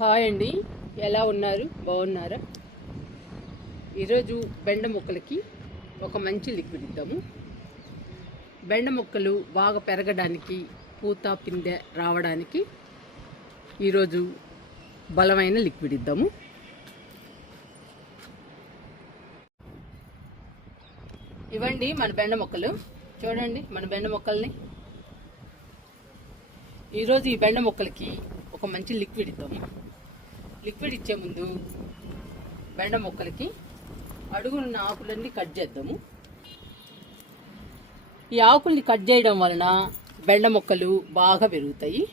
Hi అండి, ఎలా ఉన్నారు? బాగున్నారా? ఈరోజు బెండ మొక్కలకి ఒక మంచి లిక్విడ్ ఇద్దాము. బెండ మొక్కలు బాగా పెరగడానికి, పూత పిందె రావడానికి ఈరోజు బలమైన లిక్విడ్ ఇద్దాము. ఇవ్వండి మన బెండ మొక్కలు. చూడండి మన బెండ మొక్కల్ని. ఈరోజు ఈ బెండ మొక్కలకి ఒక మంచి లిక్విడ్ ఇద్దాము. లిక్విడ్ ఇచ్చే ముందు బెండ మొక్కలకి అడుగున్న ఆకులన్నీ కట్ చేద్దాము. ఈ ఆకుల్ని కట్ చేయడం వలన బెండ మొక్కలు బాగా పెరుగుతాయి.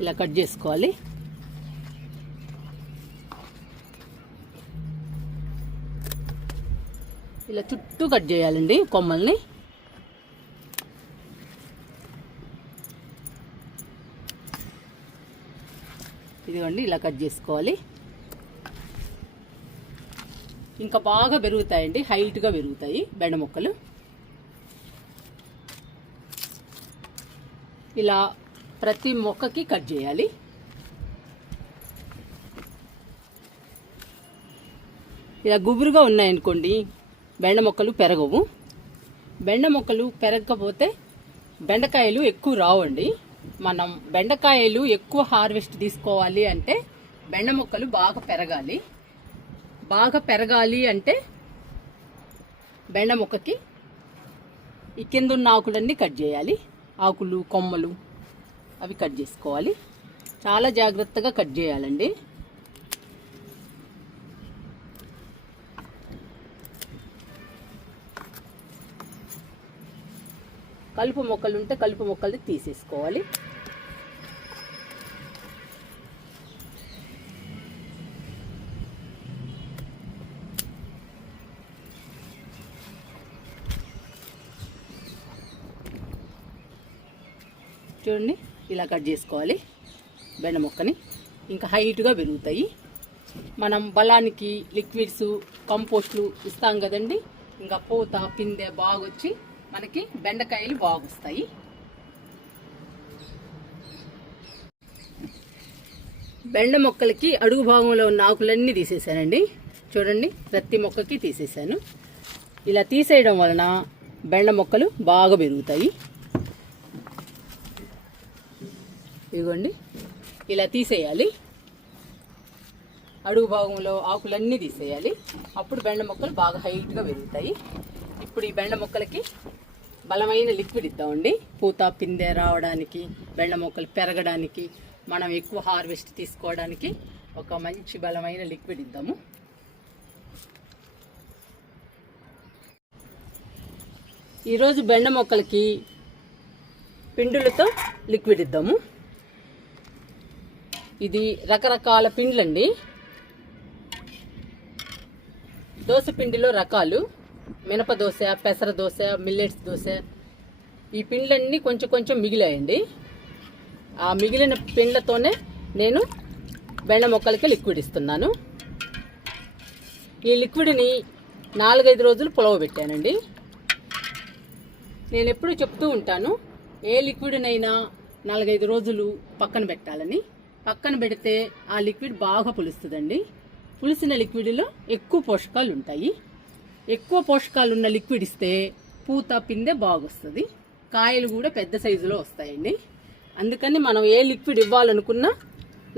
ఇలా కట్ చేసుకోవాలి. ఇలా చుట్టూ కట్ చేయాలండి కొమ్మల్ని. ఇదిగోండి ఇలా కట్ చేసుకోవాలి. ఇంకా బాగా పెరుగుతాయండి, హైట్గా పెరుగుతాయి బెండ మొక్కలు. ఇలా ప్రతి మొక్కకి కట్ చేయాలి. ఇలా గుబురుగా ఉన్నాయనుకోండి, బెండ మొక్కలు పెరగవు. బెండ మొక్కలు పెరగకపోతే బెండకాయలు ఎక్కువ రావండి. మనం బెండకాయలు ఎక్కువ హార్వెస్ట్ తీసుకోవాలి అంటే బెండ మొక్కలు బాగా పెరగాలి. బాగా పెరగాలి అంటే బెండ మొక్కకి ఈ కింద ఉన్న ఆకులన్నీ కట్ చేయాలి. ఆకులు, కొమ్మలు అవి కట్ చేసుకోవాలి. చాలా జాగ్రత్తగా కట్ చేయాలండి. కలుపు మొక్కలు ఉంటే కలుపు మొక్కల్ని తీసేసుకోవాలి. చూడండి ఇలా కట్ చేసుకోవాలి బెండ మొక్కని. ఇంకా హైట్గా పెరుగుతాయి. మనం బలానికి లిక్విడ్స్, కంపోస్ట్లు ఇస్తాం కదండి. ఇంకా పూత పిందె బాగొచ్చి మనకి బెండకాయలు బాగొస్తాయి. బెండ మొక్కలకి అడుగు భాగంలో ఉన్న ఆకులన్నీ తీసేసానండి. చూడండి ప్రతి మొక్కకి తీసేసాను. ఇలా తీసేయడం వలన బెండ మొక్కలు బాగా పెరుగుతాయి. ఇదిగోండి ఇలా తీసేయాలి. అడుగు భాగంలో ఆకులన్నీ తీసేయాలి. అప్పుడు బెండ మొక్కలు బాగా హైట్గా పెరుగుతాయి. ఇప్పుడు ఈ బెండ మొక్కలకి బలమైన లిక్విడ్ ఇద్దామండి. పూత పిందె రావడానికి, బెండ మొక్కలు పెరగడానికి, మనం ఎక్కువ హార్వెస్ట్ తీసుకోవడానికి ఒక మంచి బలమైన లిక్విడ్ ఇద్దాము. ఈరోజు బెండ మొక్కలకి పిండులతో లిక్విడ్ ఇద్దాము. ఇది రకరకాల పిండ్లండి. దోశ పిండిలో రకాలు: మినప దోశ, పెసర దోశ, మిల్లెట్స్ దోశ. ఈ పిండ్లన్నీ కొంచెం కొంచెం మిగిలాయండి. ఆ మిగిలిన పిండ్లతోనే నేను బెండ మొక్కలకి లిక్విడ్ ఇస్తున్నాను. ఈ లిక్విడ్ని 4-5 రోజులు పులవబెట్టానండి. నేను ఎప్పుడు చెప్తూ ఉంటాను, ఏ లిక్విడ్నైనా 4-5 రోజులు పక్కన పెట్టాలని. పక్కన పెడితే ఆ లిక్విడ్ బాగా పులుస్తుందండి. పులిసిన లిక్విడ్లో ఎక్కువ పోషకాలు ఉంటాయి. ఎక్కువ పోషకాలు ఉన్న లిక్విడ్ ఇస్తే పూత పిందె బాగొస్తుంది. కాయలు కూడా పెద్ద సైజులో వస్తాయండి. అందుకని మనం ఏ లిక్విడ్ ఇవ్వాలనుకున్నా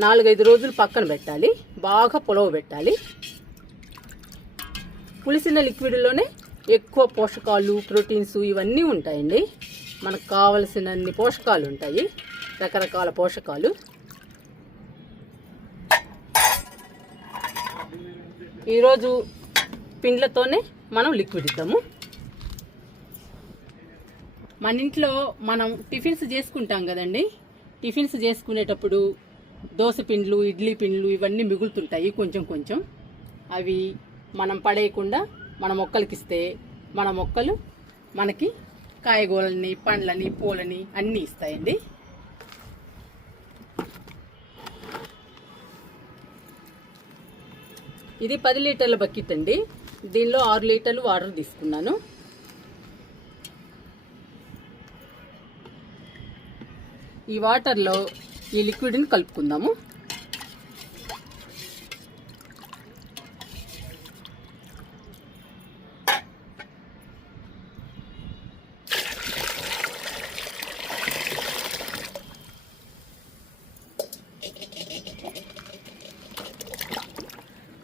4-5 రోజులు పక్కన పెట్టాలి. బాగా పులవబెట్టాలి. పులిసిన లిక్విడ్లోనే ఎక్కువ పోషకాలు, ప్రోటీన్స్ ఇవన్నీ ఉంటాయండి. మనకు కావలసినన్ని పోషకాలు ఉంటాయి, రకరకాల పోషకాలు. ఈరోజు పిండ్లతోనే మనం లిక్విడ్ ఇద్దాము. మన ఇంట్లో మనం టిఫిన్స్ చేసుకుంటాం కదండి. టిఫిన్స్ చేసుకునేటప్పుడు దోశ పిండ్లు, ఇడ్లీ పిండ్లు ఇవన్నీ మిగులుతుంటాయి కొంచెం కొంచెం. అవి మనం పడేయకుండా మన మొక్కలకి ఇస్తే మన మొక్కలు మనకి కాయగూరలని, పండ్లని, పూలని అన్నీ ఇస్తాయండి. ఇది 10 లీటర్ల బకెట్ అండి. దీనిలో 6 లీటర్లు వాటర్ తీసుకున్నాను. ఈ వాటర్లో ఈ లిక్విడ్ని కలుపుకుందాము.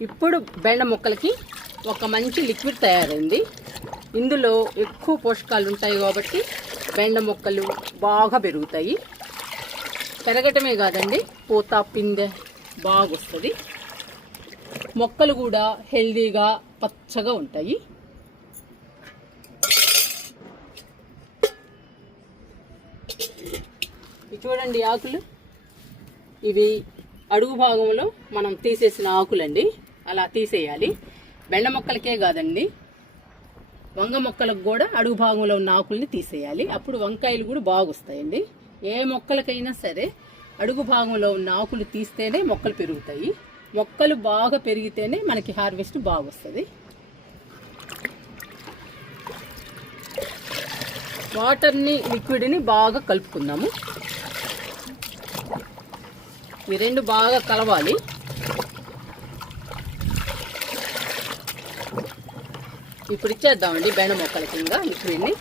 ఇప్పుడు బెండ మొక్కలకి ఒక మంచి లిక్విడ్ తయారైంది. ఇందులో ఎక్కువ పోషకాలు ఉంటాయి కాబట్టి బెండ మొక్కలు బాగా పెరుగుతాయి. పెరగటమే కాదండి, పూత పిందె బాగా వస్తుంది. మొక్కలు కూడా హెల్దీగా పచ్చగా ఉంటాయి. చూడండి ఆకులు, ఇవి అడుగు భాగంలో మనం తీసేసిన ఆకులండి. అలా తీసేయాలి. బెండ మొక్కలకే కాదండి, వంగ మొక్కలకు కూడా అడుగు భాగంలో ఉన్న ఆకుల్ని తీసేయాలి. అప్పుడు వంకాయలు కూడా బాగా వస్తాయండి. ఏ మొక్కలకైనా సరే అడుగు భాగంలో ఉన్న ఆకులు తీస్తేనే మొక్కలు పెరుగుతాయి. మొక్కలు బాగా పెరిగితేనే మనకి హార్వెస్ట్ బాగా వస్తుంది. వాటర్ని లిక్విడ్ని బాగా కలుపుకుందాము. ఈ రెండు బాగా కలవాలి. ఇప్పుడు ఇచ్చేద్దామండి బెండ మొక్కల కింద లిక్విడ్ని.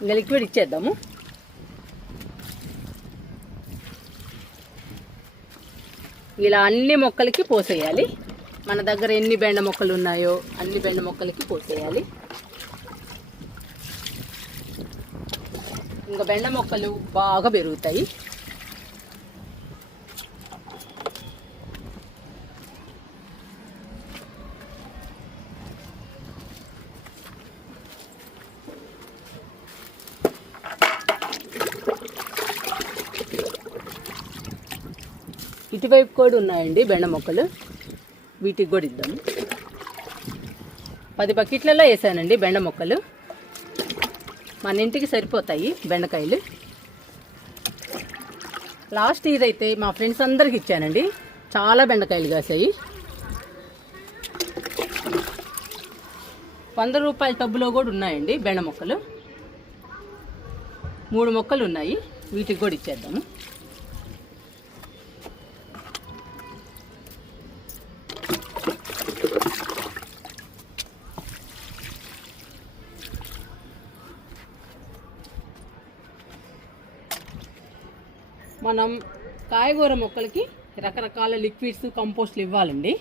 ఇంకా లిక్విడ్ ఇచ్చేద్దాము. ఇలా అన్ని మొక్కలకి పోసేయాలి. మన దగ్గర ఎన్ని బెండ మొక్కలు ఉన్నాయో అన్ని బెండ మొక్కలకి పోసేయాలి. ఇంకా బెండ మొక్కలు బాగా పెరుగుతాయి. ఇటువైపు కూడా ఉన్నాయండి బెండ మొక్కలు, వీటికి కూడా ఇద్దాము. 10 బకెట్లలో వేసానండి బెండ మొక్కలు. మన ఇంటికి సరిపోతాయి బెండకాయలు. లాస్ట్ ఇదైతే మా ఫ్రెండ్స్ అందరికి ఇచ్చానండి. చాలా బెండకాయలు కాసాయి. 100 రూపాయల టబ్బులో కూడా ఉన్నాయండి బెండ మొక్కలు. 3 మొక్కలు ఉన్నాయి, వీటికి కూడా ఇచ్చేద్దాము. మనం కాయగూర మొక్కలకి రకరకాల లిక్విడ్స్, కంపోస్ట్లు ఇవ్వాలండి.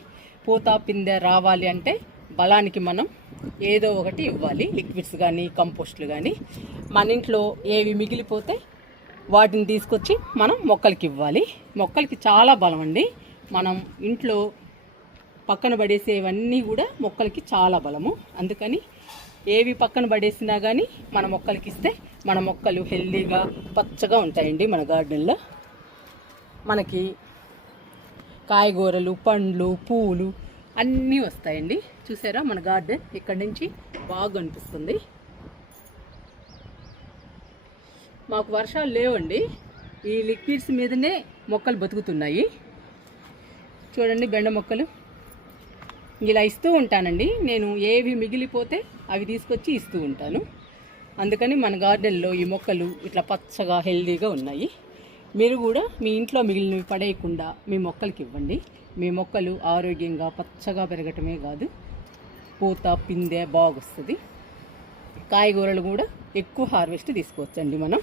పూత పిందె రావాలి అంటే బలానికి మనం ఏదో ఒకటి ఇవ్వాలి. లిక్విడ్స్ కానీ కంపోస్ట్లు కానీ. మన ఇంట్లో ఏవి మిగిలిపోతే వాటిని తీసుకొచ్చి మనం మొక్కలకి ఇవ్వాలి. మొక్కలకి చాలా బలం అండి. మనం ఇంట్లో పక్కన పడేసేవన్నీ కూడా మొక్కలకి చాలా బలము. అందుకని ఏవి పక్కన పడేసినా కానీ మన మొక్కలకి ఇస్తే మన మొక్కలు హెల్దీగా పచ్చగా ఉంటాయండి. మన గార్డెన్లో మనకి కాయగూరలు, పండ్లు, పూలు అన్నీ వస్తాయండి. చూసారా మన గార్డెన్ ఇక్కడి నుంచి బాగా అనిపిస్తుంది. మాకు వర్షాలు లేవండి, ఈ లిక్విడ్స్ మీదనే మొక్కలు బతుకుతున్నాయి. చూడండి బెండ మొక్కలు ఇలా ఇస్తూ ఉంటానండి. నేను ఏవి మిగిలిపోతే అవి తీసుకొచ్చి ఇస్తూ ఉంటాను. అందుకని మన గార్డెన్లో ఈ మొక్కలు ఇట్లా పచ్చగా హెల్దీగా ఉన్నాయి. మీరు కూడా మీ ఇంట్లో మిగిలినవి పడేయకుండా మీ మొక్కలకి ఇవ్వండి. మీ మొక్కలు ఆరోగ్యంగా పచ్చగా పెరగటమే కాదు, పూత పిందె బాగొస్తుంది. కాయగూరలు కూడా ఎక్కువ హార్వెస్ట్ తీసుకోవచ్చండి మనం.